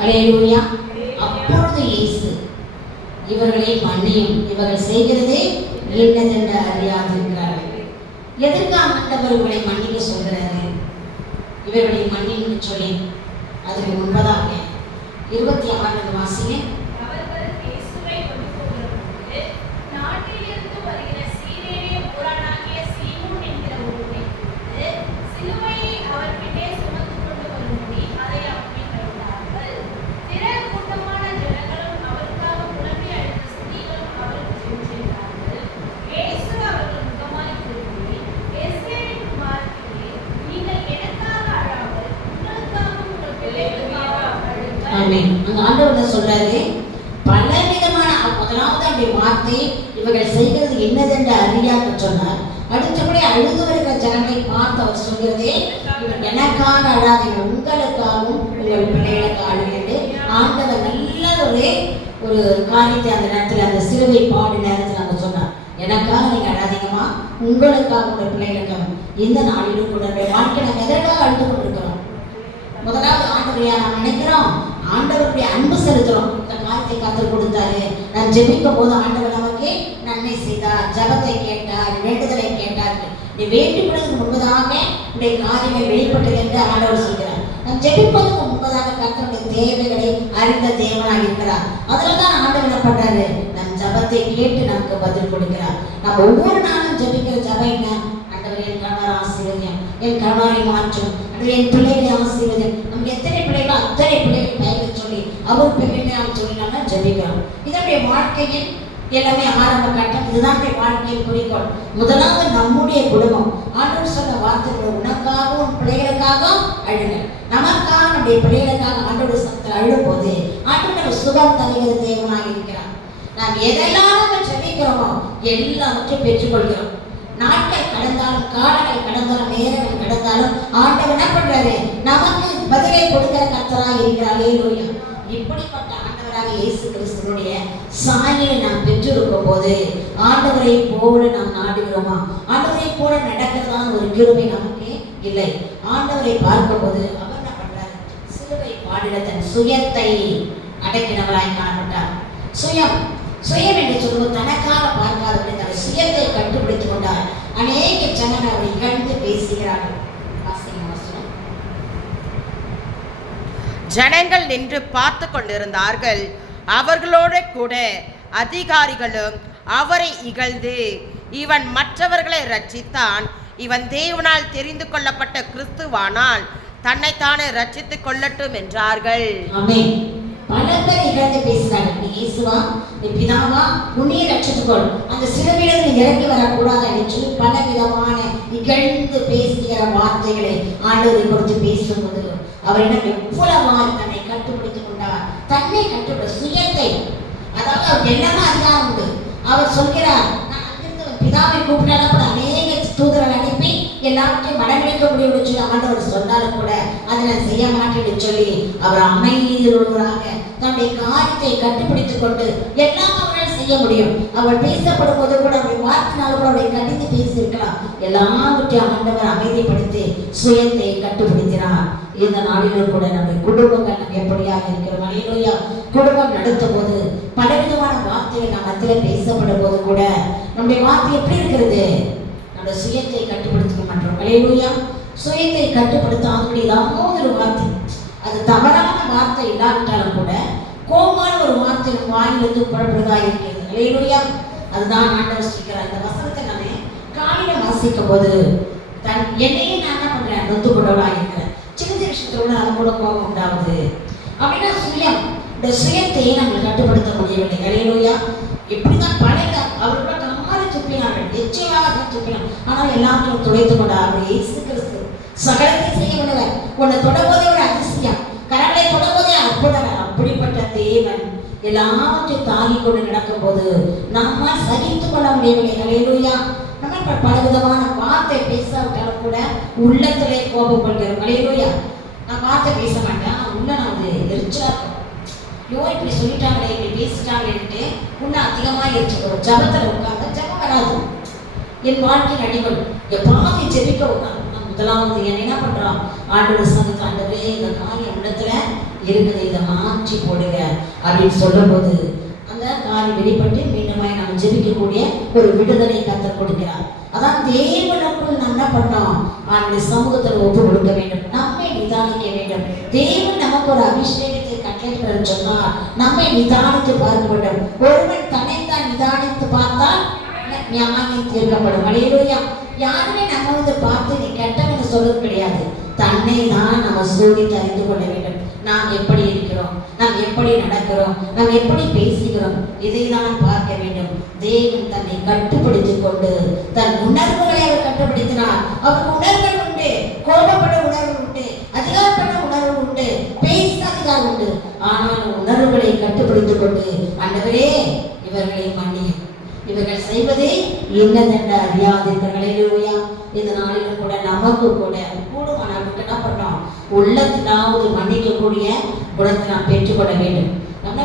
அல்லேலூயா. அப்பொழுது இயேசு, இவர்களை மன்னியும், இவர்கள் செய்கிறதே என்னதென்று அறியாதிருக்கிறார்கள். எதற்காக ஆண்டவர் இவர்களை மன்னிக்க சொல்கிறாரு? இவர்களை மன்னின்னு சொல்லி அதுக்கு முன்பதாக 26 வாசிங்க. ஆண்டவர் சொல்றாரு, பல விதமான முதலாவது அப்படி வார்த்தை இவர்கள் செய்கிறது என்னதென்று அறியாத சொன்னார். அடுத்தபடி அழுது வருகிற ஜனங்களை பார்த்து அவர் சொல்கிறதே, எனக்காக அழாதீங்க, உங்களுக்காகவும் உங்கள் பிள்ளைகளுக்கு அழுகிறது. ஆண்டவர் நல்ல ஒரு காரியத்தை அந்த நேரத்தில், அந்த சிலுவை பாடு நேரத்தில் அவங்க சொன்னார், எனக்காக நீங்க அழாதீங்கம்மா, உங்களுக்காக உங்கள் பிள்ளைகளுக்காக. இந்த நாளிலும் கூட வாழ்க்கை நம்ம எதற்காக அழுது கொண்டிருக்கிறோம்? முதலாவது ஆண்டவரையா நாம் நினைக்கிறோம், ஆண்டவருடைய அன்பு செலுத்துறோம். இந்த காரியத்தை கற்றுக் கொடுத்தாரு, நான் ஜெபிக்கும் போது ஆண்டவர் நமக்கு நன்மை செய்தார், ஜபத்தை கேட்டார், வேண்டுதலை கேட்டார். நீ வேண்டுமெனக்கு முன்பதாக உடைய காரியங்கள் வெளிப்பட்டது என்று ஆண்டவர் சொல்கிறார். நாம் ஜெபிப்பதற்கு முன்பதாக கர்த்தருடைய தேவைகளை அறிந்த தேவனாக இருக்கிறார். அதில் தான் ஆண்டவர் என்ன பண்றாரு, நம் ஜபத்தை கேட்டு நமக்கு பதில் கொடுக்கிறார். நம்ம ஒவ்வொரு நாளும் ஜெபிக்கிற ஜபம் என்ன? ஆண்டவர் என் கணவரை ஆசீர்வதியும், என் கணவரை மாற்றும், என் பிள்ளைகளை ஆசீர்வதியும். நமக்கு எத்தனை பிள்ளைகளோ அத்தனை பிள்ளைகள் பெயரை சொல்லி அவர் பெருமையாக சொல்லி நம்ம ஜெபிக்கிறோம். இதனுடைய வாழ்க்கையின் எல்லாமே ஆரம்ப கட்டம். இதுதான் வாழ்க்கையின் குறிக்கோள். முதலாவது நம்முடைய குடும்பம். ஆண்டவர் சொன்ன வார்த்தைகளை, உனக்காக உன் பிள்ளைகளுக்காக அழுங்க. நமக்காக நம்முடைய பிள்ளைகளுக்காக ஆண்டவர் சத்தத்தில் அழும் போது ஆண்டவர் சுகம் தருகிற தேவனாக இருக்கிறார். நாம் எதெல்லாம் நம்ம ஜெபிக்கிறோமோ எல்லாவற்றையும் பெற்றுக்கொள்கிறோம். நாட்கள் கடந்தாலும், காலங்கள் கடந்தாலும், நேரங்கள் கடந்தாலும் ஆண்டவர் என்ன பண்றாரு, நமக்கு பதிலை கொடுக்கிற கர்த்தராக இருக்கிறார். அல்லேலூயா. இப்படிப்பட்ட ஆண்டவராக இயேசு கிறிஸ்துவினுடைய சாயலை நாம் பெற்றிருக்கும் போது ஆண்டவரை போல நாம் நாடுகிறோமா? ஆண்டவரை போல நடக்கிறதான ஒரு கிருபை நமக்கு இல்லை. ஆண்டவரை பார்க்கும் போது அவர் என்ன பண்றாரு, சிலுவை பாடிட தன் சுயத்தை அடக்கினவராய் காணப்பட்டார். சுயம் சுயம் என்று சொல்லுவோம், தனக்காக பார்க்காதபடி தன் சுயத்தை கட்டுப்பிடித்துக் கொண்டார். அநேக ஜனங்கள் அவரை இகழ்ந்து பேசுகிறார்கள். ஜனங்கள் நின்று பார்த்து கொண்டிருந்தார்கள். அவர்களோடு கூட அதிகாரிகளும் அவரை இகழ்ந்து, இவன் மற்றவர்களை ரட்சித்தான், இவன் தேவனால் தெரிந்து கொள்ளப்பட்ட கிறிஸ்துவானால் தன்னைத்தானே ரட்சித்துக் கொள்ளட்டும் என்றார்கள். ஆமென். பல பேர் இகழ்ந்து பேசுறாங்க, நீ இயேசுவா, நீ பிதாவா, உன்னையே ரட்சித்துக்கொள், அந்த சிலுவையிலிருந்து இறங்கி வரக்கூடாது என்று பல விதமான இகழ்ந்து பேசுகிற வார்த்தைகளை ஆண்டவரை குறித்து பேசும்போது அவரிடம் எவ்வளவாய் தன்னை கட்டுப்படுத்திக் கொண்டார். தன்னை கட்டுப்பட சுயத்தை, அதாவது அவர் எல்லாமே அதிகாரம் உண்டு. அவர் சொல்கிறார், நான் அங்கிருந்து பிதாவை கூப்பிட்டாலும் அநேக தூதர்கள் அனுப்பி எல்லாவற்றையும் மடங்கடிக்க முடியும் சொல்லி ஆண்டவர் சொன்னாலும் கூட அதை நான் செய்ய மாட்டேன்னு சொல்லி அவர் அமைதியில் உள்ளவராக தன்னுடைய காரியத்தை கட்டுப்பிடித்துக் கொண்டு எல்லாம் அவரால் செய்ய முடியும். அவர் பேசப்படும் போது கூட அவருடைய வார்த்தையினாலும் கூட அவரை கண்டித்து பேசியிருக்கலாம். எல்லாவற்றையும் ஆண்டவர் அமைதிப்படுத்தி சுயத்தை கட்டுப்படுத்தினார். இந்த நாளிலும் கூட நம்முடைய குடும்பங்கள் நம்ம எப்படியாக இருக்கிறோம்? அல்லேலூயா. குடும்பம் நடத்தும் போது பலவிதமான வார்த்தைகள் நம்ம மத்தியில் பேசப்படும் போது கூட நம்முடைய வார்த்தை எப்படி இருக்கிறது? நம்ம சுயத்தை கட்டுப்படுத்த மாட்டோம். அல்லேலூயா. சுயத்தை கட்டுப்படுத்தாதபடி ஏதாவது ஒரு வார்த்தை, அது தவறான வார்த்தை இல்லாவிட்டாலும் கூட கோபமான ஒரு வார்த்தை வாயிலிருந்து புறப்படுவதா இருக்கிறது. அல்லேலூயா. அதுதான் ஆண்டவர் சொல்கிறார். இந்த வசனத்தை நானே காலையில வாசிக்கும் போது என்னையே நான் என்ன பண்றேன், நொந்து கொண்டவளா இருக்கிறேன். சின்ன சின்ன விஷயத்தோட அது கூட கோபம் உண்டாகுது அப்படின்னா சுயம், இந்த சுயத்தையே நம்ம கட்டுப்படுத்த முடியவில்லை. அல்லேலூயா. இப்படிதான் பழைய அவர்களோட கம்மாரி துப்பினார்கள், நிச்சயமாக துப்பினார். ஆனால் எல்லாத்தையும் துடைத்து கொண்டார். இயேசு கிறிஸ்து சகலத்தை செய்ய முடியவர். உன்னை தொடர்போதே ஒரு அதிசயம், கரங்களை தொடர்போதே அற்புதம். அப்படிப்பட்ட தேவன் எல்லாவற்றையும் தாங்கி கொண்டு நடக்கும் போது நம்ம சகித்துக் கொள்ள முடியவில்லை. அல்லேலூயா. நம்ம பலவிதமான வார்த்தை பேசாவிட்டாலும் கூட உள்ளத்திலே கோபம் கொள்கிறோம். அல்லேலூயா. நான் வார்த்தை பேச மாட்டேன், உள்ள நான் வந்து எரிச்சலா இருக்கும். இப்படி சொல்லிட்டாங்களே, இப்படி பேசிட்டாங்களேன்ட்டு இன்னும் அதிகமாக எரிச்சுக்கிறோம். ஜபத்தில் உட்கார்ந்து ஜபம் வராது. என் வாழ்க்கையின் அடிகள் எப்பாவது ஜெபிக்க உட்காந்து முதலாவது என்ன பண்றோம், ஆண்டோட சங்கத்தை ஆண்டவரே இந்த காரியம் இடத்துல இருக்குது, இதை மாற்றி போடுங்க அப்படின்னு சொல்லும்போது அந்த காரியம் வெளிப்பட்டு மீண்டுமாய் நம்ம ஜெபிக்கக்கூடிய ஒரு விடுதலை கர்த்தர் கொடுக்கிறார். அதான் தேவனுக்குள் நம்ம என்ன பண்ணோம், அவனுடைய சமூகத்தில் ஒப்பு கொடுக்க வேண்டும், நம்மை நிதானிக்க வேண்டும். தேவன் நமக்கு ஒரு அபிஷேகத்தை கட்டளை சொன்னால் நம்மை நிதானித்து பார்க்க வேண்டும். ஒருவன் தன்னைத்தான் நிதானித்து பார்த்தால் நியாயம் தீர்க்கப்படும். அல்லேலூயா. யாருமே நம்ம வந்து பார்த்து நீ கெட்டவன்னு சொல்றது கிடையாது. தன்னை தான் நம்ம சோதித்து அறிந்து கொள்ள வேண்டும். நாம் எப்படி இருக்கிறோம், நாம் எப்படி நடக்கிறோம், நாம் எப்படி பேசுகிறோம், இதை தான் பார்க்க வேண்டும். தேவன் தன்னை கட்டுப்படுத்திக் கொண்டு தன் உணர்வுகளை அவர் கட்டுப்படுத்தினார். அவருக்கு உணர்வுகள் உண்டு, கோபப்பட உணர்வு உண்டு, அதிகாரப்பட உணர்வு உண்டு, பேச அதிகாரம் உண்டு. ஆனால் உணர்வுகளை கட்டுப்படுத்திக் கொண்டு ஆண்டவரே இவர்களை மன்னியும், இவர்கள் செய்வதே என்னதென்று அறியாதீர்களேலூயா. இந்த நாளிலும் கூட நமக்கு கூட கூடுமானவர்கள் என்ன பண்ணோம், உள்ளத்தினாவது மன்னிக்கக்கூடிய குணத்தை நாம் பெற்றுக்கொள்ள வேண்டும். நம்ம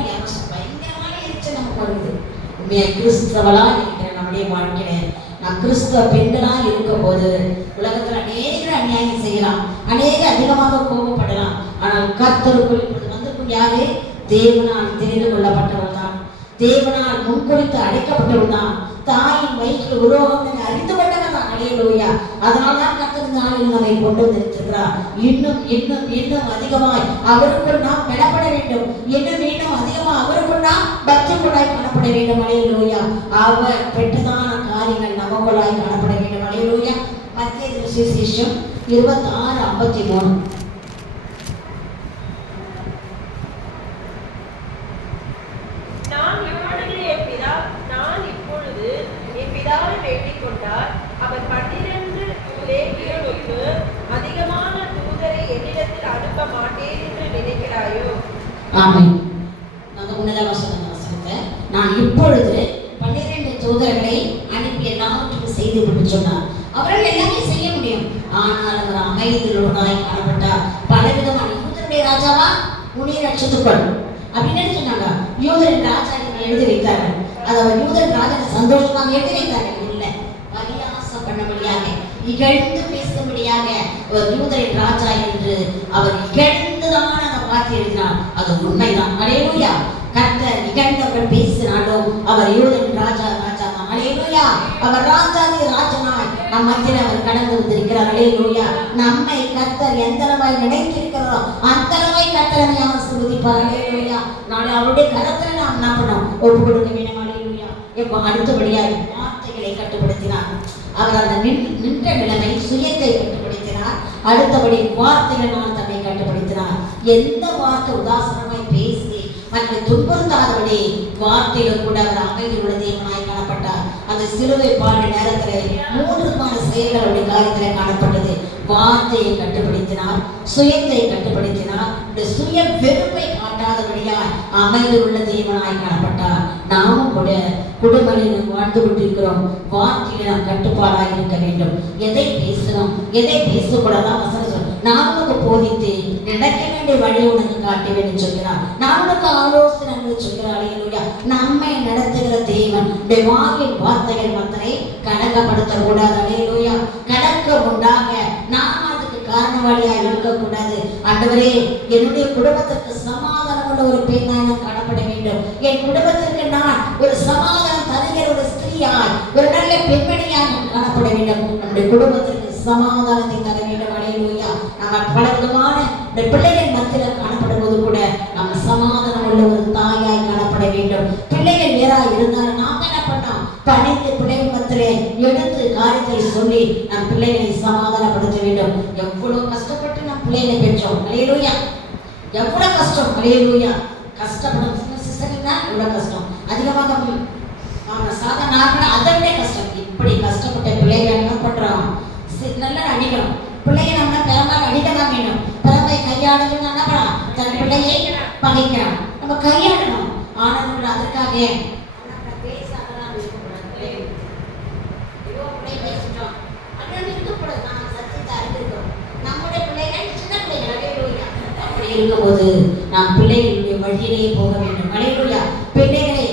பயங்கரமான எரிச்சல் நமக்கு வருது. உண்மையா கிறிஸ்தவளா இருக்கிற நம்முடைய வாழ்க்கையில நாம் கிறிஸ்தவ பெண்களா இருக்கும் போது உலகத்துல அநேக அநியாயம் செய்யலாம், அநேக அதிகமாக கோபப்படலாம். ஆனால் கர்த்தருக்குள் வந்திருக்கும் யாரு, தேவனால் தெரிந்து கொள்ளப்பட்டவள் தான், தேவனால் முன்குறித்து அழைக்கப்பட்டவள் தான், தாயின் வயிற்றில் உருவகம் அறிந்து கொண்டவன் தான். அல்லேலூயா. அதனால தான் கர்த்தர் நாளில் நம்மை கொண்டு வந்திருக்கிறார். இன்னும் இன்னும் இன்னும் அதிகமாய் அவருக்குள் நாம் பெறப்பட வேண்டும். இன்னும் இன்னும் அதிகமாக அவருக்குள் நாம் பக்திக்குள்ளாய் காணப்பட வேண்டும். அல்லேலூயா. அவர் பெற்றதான காரியங்கள் நமக்குள்ளாய் காணப்பட வேண்டும். அல்லேலூயா. மத்திய சுவிசேஷம் 26:53. அவர் 12 லேகியோனுக்கு அதிகமான தூதரை என்னிடத்தில் அனுப்ப மாட்டேன் என்று நினைக்கிறாயோ? ஆமென். நாங்கள் முன்னதாக வசனத்தை நான் இப்பொழுது 12 தூதர்களை அனுப்பி எல்லாவற்றுக்கும் செய்து விட்டு சொன்னார். அவர்கள் எல்லாமே செய்ய முடியும். ஆனால் அவர் அமைதியுள்ளவராய் காணப்பட்டார். பலவிதமான யூதருடைய ராஜாவா உன்னை ரட்சித்துக்கொள் அப்படின்னு சொன்னாங்க. யூதரின் ராஜா எழுதி வைத்தார்கள். அது அவர் யூதரின் ராஜா சந்தோஷமாக எழுதி வைத்தார்கள். இல்லை, பரியாசம் பண்ணபடியாக, இகழ்ந்து பேசும்படியாக ஒரு யூதரின் ராஜா என்று அவர் இகழ்ந்துதான் அந்த வார்த்தை எழுதினார். அது உண்மைதான். அல்லேலூயா. கர்த்தர் இகழ்ந்தவர்கள் பேசினாலும் அவர் யூதரின் ராஜா ராஜா தான். அல்லேலூயா. அவர் ராஜாதி ராஜனாய் நம் மத்தியில் அவர் கடந்து வந்திருக்கிறார். அல்லேலூயா. நம்மை கர்த்தர் எந்தளவாய் நினைத்திருக்கிறதோ அந்தளவாய் கர்த்தரை ஆசீர்வதிப்பார். அல்லேலூயா. நாளை அவருடைய கரத்தில் நாம் என்ன பண்ணோம், ஒப்பு கொடுக்க வேண்டும். அல்லேலூயா. இப்போ அடுத்தபடியாக வார்த்தைகளை கட்டுப்படுத்தினார். அவர் அந்த நின்ற நிலைமை சுயத்தை கட்டுப்படுத்தினார். அடுத்தபடி வார்த்தைகளால் தன்னை கட்டுப்படுத்தினார். எந்த வார்த்தை உதாசனமாய் பேசி மற்ற துன்புறுத்தாதபடி வார்த்தையிலும் கூட அவர் அமைதியுள்ள தேவனாய் காணப்பட்டார். அந்த சிலுவை பாடு நேரத்தில் 3 விதமான செயல்கள் அவருடைய காரியத்தில் காணப்பட்டது. வார்த்தையை கட்டுப்படுத்தினார், சுயத்தை கட்டுப்படுத்தினார், சுய வெறுப்பை காட்டாதபடியாய் அமைதியுள்ள தேவனாய் காணப்பட்டார். நாமும் கூட குடும்பங்களில் வாழ்ந்து கொண்டிருக்கிறோம். வார்த்தையில் நாம் கட்டுப்பாடாக இருக்க வேண்டும். எதை பேசணும், எதை பேசக்கூடாதான் வசனம் சொல்ல. நான் உனக்கு போதித்து நடக்க வேண்டிய வழி உனக்கு காட்ட வேண்டும் சொல்கிறார். நான் உனக்கு ஆலோசனை சொல்கிறார். அல்லேலூயா. நம்மை நடத்துகிற தேவன் வாயின் வார்த்தைகள் மத்தனை கணக்கப்படுத்தக்கூடாது. அல்லேலூயா. கணக்க உண்டாக நாம் அதுக்கு காரணவாளியாக இருக்கக்கூடாது. ஆண்டவரே, என்னுடைய குடும்பத்திற்கு சமாதானம் உள்ள ஒரு பெண்ணாக நான் காணப்பட வேண்டும். என் குடும்பத்திற்கு நான் ஒரு சமாதானம் தருகிற ஒரு ஸ்திரீயாய், ஒரு நல்ல பெண்மணியாக காணப்பட வேண்டும். நம்முடைய குடும்பத்திற்கு சமாதானத்தை தர வேண்டும். அல்லேலூயா. நாம் பல விதமான பிள்ளைகள் மத்தியில் காணப்படும் போது கூட நாம் சமாதானம் உள்ள ஒரு தாயாய் காணப்பட வேண்டும். பிள்ளைகள் வேறாய் இருந்தாலும் நாம் என்ன பண்ணோம், பணிந்து பிள்ளைகள் மத்தியிலே எடுத்து காரியத்தை சொல்லி நம் பிள்ளைகளை சமாதானப்படுத்த வேண்டும். எவ்வளவு கஷ்டப்பட்டு நம் பிள்ளைகளை பெற்றோம். அல்லேலூயா. எவ்வளவு கஷ்டம். அல்லேலூயா. கஷ்டப்படும் சிஸ்டர்னா இவ்வளவு கஷ்டம். அதிகமாக சாதாரண அதை விட கஷ்டம். இப்படி கஷ்டப்பட்ட பிள்ளைகளை என்ன பண்றோம், நல்லா அடிக்கணும். பிள்ளையை நம்ம பிறந்தால் அடிக்கதான் வேண்டும். பிறந்தை கையாடணும் என்ன பண்ணலாம், தன் பிள்ளையை பகைக்கிறான். நம்ம கையாடணும். ஆனால் அதற்காக இருக்கும்போது நாம் பிள்ளைகளுடைய வழியிலே போக வேண்டும். அல்லேலூயா. பிள்ளைகளை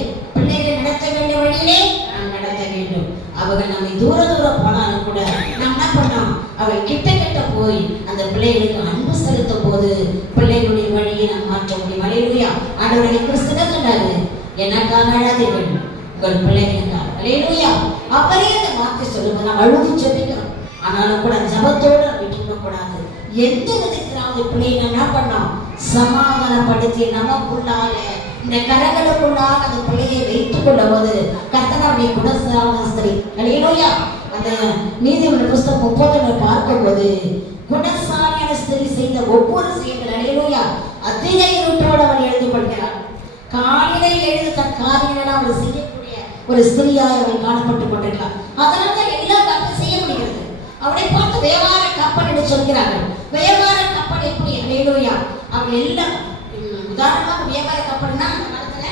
நடத்த வேண்டிய வழியிலே நாம் நடத்த வேண்டும். அவர்கள் நம்மை தூர போனாலும் கூட நாம் என்ன பண்ணோம், அவள் கிட்ட கிட்ட போய் அந்த பிள்ளைகளுக்கு அன்பு செலுத்தும் போது பிள்ளைகளுடைய வழியை நாம் மாற்ற முடியும். அல்லேலூயா. ஆண்டவருடைய கிறிஸ்து சொன்னாரு, எனக்காக அழாதீர்கள், உங்கள் பிள்ளைகளுக்காக. அல்லேலூயா. அவரே அந்த வார்த்தை சொல்லும்போது நாம் அழுது ஜெபிக்கிறோம். ஆனாலும் கூட ஜபத்தோடு விட்டுவிடக்கூடாது. எந்த விதத்திலாவது பிள்ளைகளை என்ன பண்ணோம், சமாதானப்படுத்தி நமக்குள்ளாக இந்த கரங்களுக்குள்ளாக அந்த பிள்ளையை வைத்துக் கொள்ளும் போது கர்த்தனுடைய குணசாலியான ஸ்திரீ. அல்லேலூயா. அந்த நீதிமன்ற புஸ்தகம் 30 பார்க்கும்போது குணசாலியான ஸ்திரீ செய்த ஒவ்வொரு செயல்கள், அல்லேலூயா, அதிக இருட்டோடு அவள் எழுந்து கொள்கிறாள். காலையிலே எழுந்து தன் காரியங்களை அவள் செய்யக்கூடிய ஒரு ஸ்திரீயாக அவள் காணப்பட்டுக் கொண்டிருக்கிறாள். அதனால தான் எல்லா காரியம் செய்ய முடிகிறது. அவளை பார்த்து வியாபார கப்பல் என்று சொல்கிறார்கள். வியாபார கப்பல் எப்படி? அல்லேலூயா. அவள் எல்லாம் உதாரணமாக வியாபார கப்பல்னா அந்த காலத்துல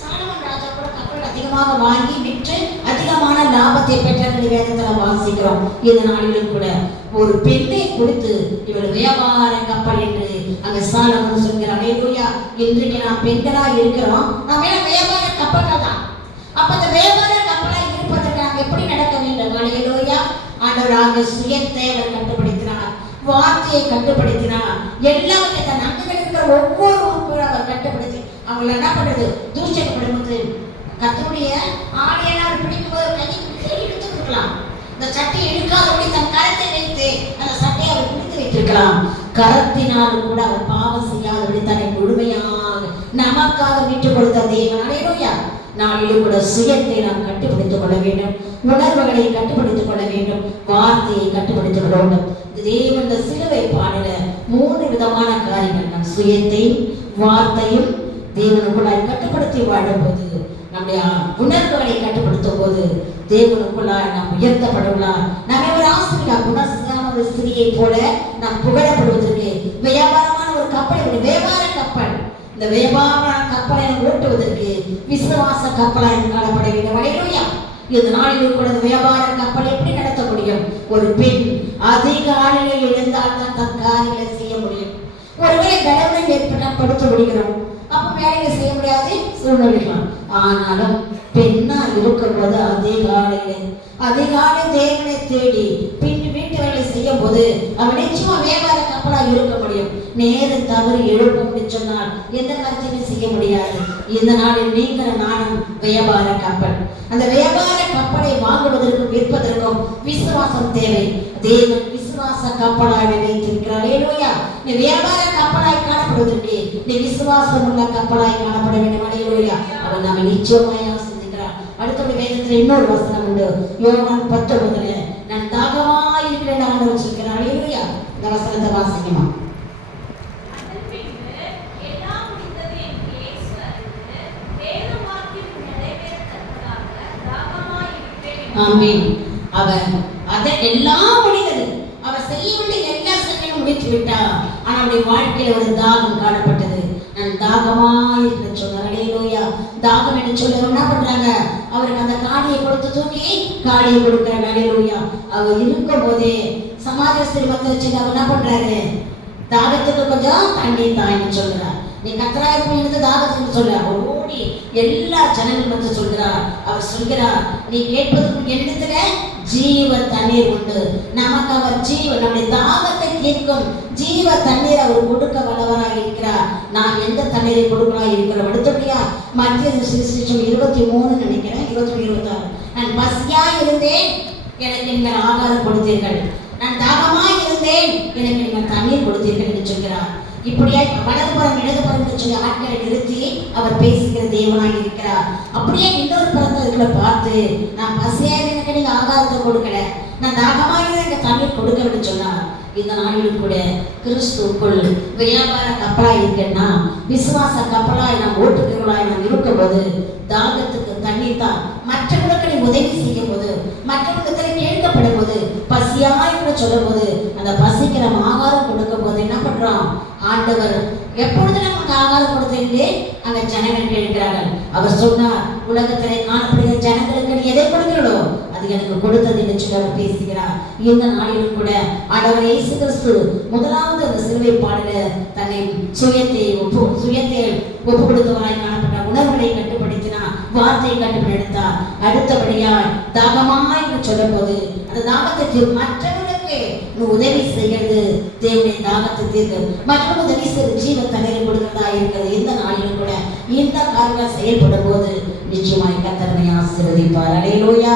சாலமன் ராஜா கூட கப்பல் அதிகமாக வாங்கி விற்று அதிகமான லாபத்தை பெற்ற வேதத்தில் வாசிக்கிறோம். இந்த நாளிலும் கூட ஒரு பெண்ணை குறித்து இவள் வியாபார கப்பல் என்று அங்க சாலமன் சொல்கிறார். அல்லேலூயா. இன்றைக்கு நாம் பெண்களா இருக்கிறோம், நாம் வியாபார கப்பல் தான். அப்ப அந்த வியாபார கப்பலா இருப்பதற்கு நாம் எப்படி நடக்க வேண்டும்? அல்லேலூயா. ஆண்டவராக சுயத்தை அவர் கட்டுப்படுத்தினார், வார்த்தையை கட்டுப்படுத்தினார், எல்லாமே தன் அங்கங்கள் இருக்கிற ஒவ்வொரு உறுப்புகளும் அவர் கட்டுப்படுத்தி அவங்களை என்ன பண்றது, தூஷிக்கப்படும்போது கர்த்தருடைய ஆடையெல்லாம் பிடிக்கும்போது கையை இழுத்து கொடுக்கலாம். இந்த சட்டையை இழுக்காதபடி தன் கரத்தை வைத்து அந்த சட்டையை அவர் பிடித்து வைத்திருக்கலாம். கரத்தினாலும் கூட அவர் பாவம் செய்யாதபடி தன்னை முழுமையாக நமக்காக விட்டுக் கொடுத்த தேவன். அல்லேலூயா. நாளிலும் கூட சுயத்தை நாம் கட்டுப்படுத்திக் கொள்ள வேண்டும், உணர்வுகளை கட்டுப்படுத்திக் கொள்ள வேண்டும், வார்த்தையை கட்டுப்படுத்திக் கொள்ள வேண்டும். தேவன் சிலுவை பாடல 3 விதமான காரியங்கள். நம் சுயத்தையும் வார்த்தையும் தேவனுக்குள்ளாய் கட்டுப்படுத்தி வாழும்போது, நம்முடைய உணர்வுகளை கட்டுப்படுத்தும் போது தேவனுக்குள்ளாய் நாம் உயர்த்தப்படுவலாம். நம்ம ஒரு ஆசிரியா குணசாலியான ஒரு ஸ்திரியை போல நாம் புகழப்படுவதற்கு வியாபாரமான ஒரு கப்பல், வியாபார கப்பல். இந்த வியாபார கப்பலை ஓட்டுவதற்கு விசுவாச கப்பலாய் காணப்பட வேண்டும். அல்லேலூயா. இந்த நாளிலும் கூட வியாபார கப்பல் எப்படி நடத்த முடியும்? ஒரு பெண் அதிகாலையிலே எழுந்தால் தான் தன் காரியங்களை செய்ய முடியும். ஒருவேளை கடவுளை ஏற்பட்டால் படுத்த முடிகிறோம், அப்ப வேலையை செய்ய முடியாது சூழ்நிலைக்கலாம். ஆனாலும் பெண்ணா இருக்கும்போது அதிகாலை தேவனை தேடி பின் வீட்டு வேலை செய்யும் போது அவன் நிச்சயமா வியாபார கப்பலா இருக்க முடியும். நேரம் தவறு எழுப்ப சொன்னால் எந்த காரியத்தையும் செய்ய முடியாது. இந்த நாளில் நீங்கள் நானும் வியாபார கப்பல். அந்த வியாபார கப்பலை வாங்குவதற்கும் விற்பதற்கும் விசுவாசம் தேவை. தேவன் விசுவாச கப்பலாய் வைத்திருக்கிறார். அல்லேலூயா. நீ வியாபார கப்பலாய் காணப்படுவதற்கு நீ விசுவாசம் உள்ள கப்பலாய் காணப்பட வேண்டும். அல்லேலூயா. அவன் நம்மை நிச்சயமாய் ஆசீர்வதிக்கிறார். அடுத்த வேதத்தில் இன்னொரு வசனம் உண்டு. யோவான் 19 நான் தாகமாய் இருக்கிறேன் ஆண்டவர் சொல்கிறார். அல்லேலூயா. இந்த வசனத்தை வாசிக்கமா? ஆமென். அவன் அதை எல்லா மனிதனும் அவன் செய்ய வேண்டிய எல்லா செயலையும் முடித்து விட்டான். ஆனா அவனுடைய வாழ்க்கையில ஒரு தாகம் காணப்பட்டது. நான் தாகமாய் என்று சொன்னார். அல்லேலூயா. தாகம் என்று சொல்ல என்ன பண்றாங்க? அவருக்கு அந்த காடியை கொடுத்து தூக்கி காடியை கொடுக்கிறாங்க. அல்லேலூயா. அவர் இருக்கும் போதே சமாஜ சிறுமத்தை வச்சு அவர் என்ன பண்றாரு? தாகத்துக்கு கொஞ்சம் தண்ணி தாய்ன்னு சொல்றார். நீ கத்தராயிருப்பீங்க தாகத்துக்கு சொல்றார். ஓடி எல்லா ஜனங்கள் வந்து சொல்கிறார். அவர் சொல்கிறார், நீ கேட்பதற்கு என்னத்துல ஜீவ தண்ணீர் உண்டு. நமக்கு அவர் நம்முடைய தாகத்தை தீர்க்கும் ஜீவ தண்ணீர் அவர் கொடுக்க வல்லவராக இருக்கிறார். நாம் எந்த தண்ணீரை கொடுக்கலாக இருக்கிறோம்? அடுத்தபடியா மத்திய சுவிசேஷம் 23 நினைக்கிறேன், 26. நான் பசியா இருந்தேன், எனக்கு நீங்கள் ஆகாரம் கொடுத்தீர்கள். நான் தாகமாய் இருந்தேன், எனக்கு நீங்கள் தண்ணீர் கொடுத்தீர்கள் என்று சொல்கிறார். இப்படியே வலதுபுறம் இடதுபுறம் சொல்லி ஆட்களை நிறுத்தி அவர் பேசுகிற தேவனாக இருக்கிறார். அப்படியே இன்னொரு பிறந்ததுக்குள்ள பார்த்து, நான் பசியாக எனக்கு நீங்க ஆகாரத்தை கொடுக்கல, நான் தாகமாக எனக்கு தண்ணீர் கொடுக்கலன்னு சொன்னார். இந்த நாளிலும் கூட கிறிஸ்துவுக்குள் வியாபார கப்பலாய் இருக்கேன்னா, விசுவாச கப்பலாய் நாம் ஓட்டுகிறவர்களாய் நாம் இருக்கும்போது தாகத்துக்கு தண்ணீர் தான். மற்றவர்களுக்கு நீ உதவி செய்யும் போது, மற்றவர்களுக்கு கேட்கப்படும் போது, பசியாய் கூட சொல்லும் போது, அந்த பசிக்கு நம்ம ஆகாரம் கொடுக்கும் போது என்ன பண்றோம்? ஆண்டவர் எப்பொழுது நமக்கு ஆகாரம் கொடுத்தீங்களே அங்க ஜனங்கள் கேட்கிறார்கள். அவர் சொன்னார், உலகத்திலே காணப்படுகிற ஜனங்களுக்கு நீ எதை கொடுக்கிறோ அது எனக்கு கொடுத்தது என்று சொல்லி அவர் பேசுகிறார். இந்த நாளிலும் கூட ஆண்டவர் இயேசு கிறிஸ்து முதலாவது அந்த சிலுவை பாடல தன்னை சுயத்தை ஒப்பு கொடுத்தவராய் காணப்பட்ட உணர்வுகளை கட்டுப்படுத்தினார், வார்த்தையை கட்டுப்படுத்தார். அடுத்தபடியாய் தாகமாய் சொல்லும் போது அந்த தாகத்திற்கு மற்றவர்களுக்கு நீ உதவி செய்கிறது தேவனுடைய தாகத்தை தீர்க்க மற்றும் உதவி செய்து ஜீவ தண்ணீரை கொடுக்கிறதா இருக்கிறது. இந்த நாளிலும் கூட இந்த காரியங்கள் செயல்படும் போது நிச்சயமாய் கர்த்தர் நம்மை ஆசீர்வதிப்பார். அல்லேலூயா.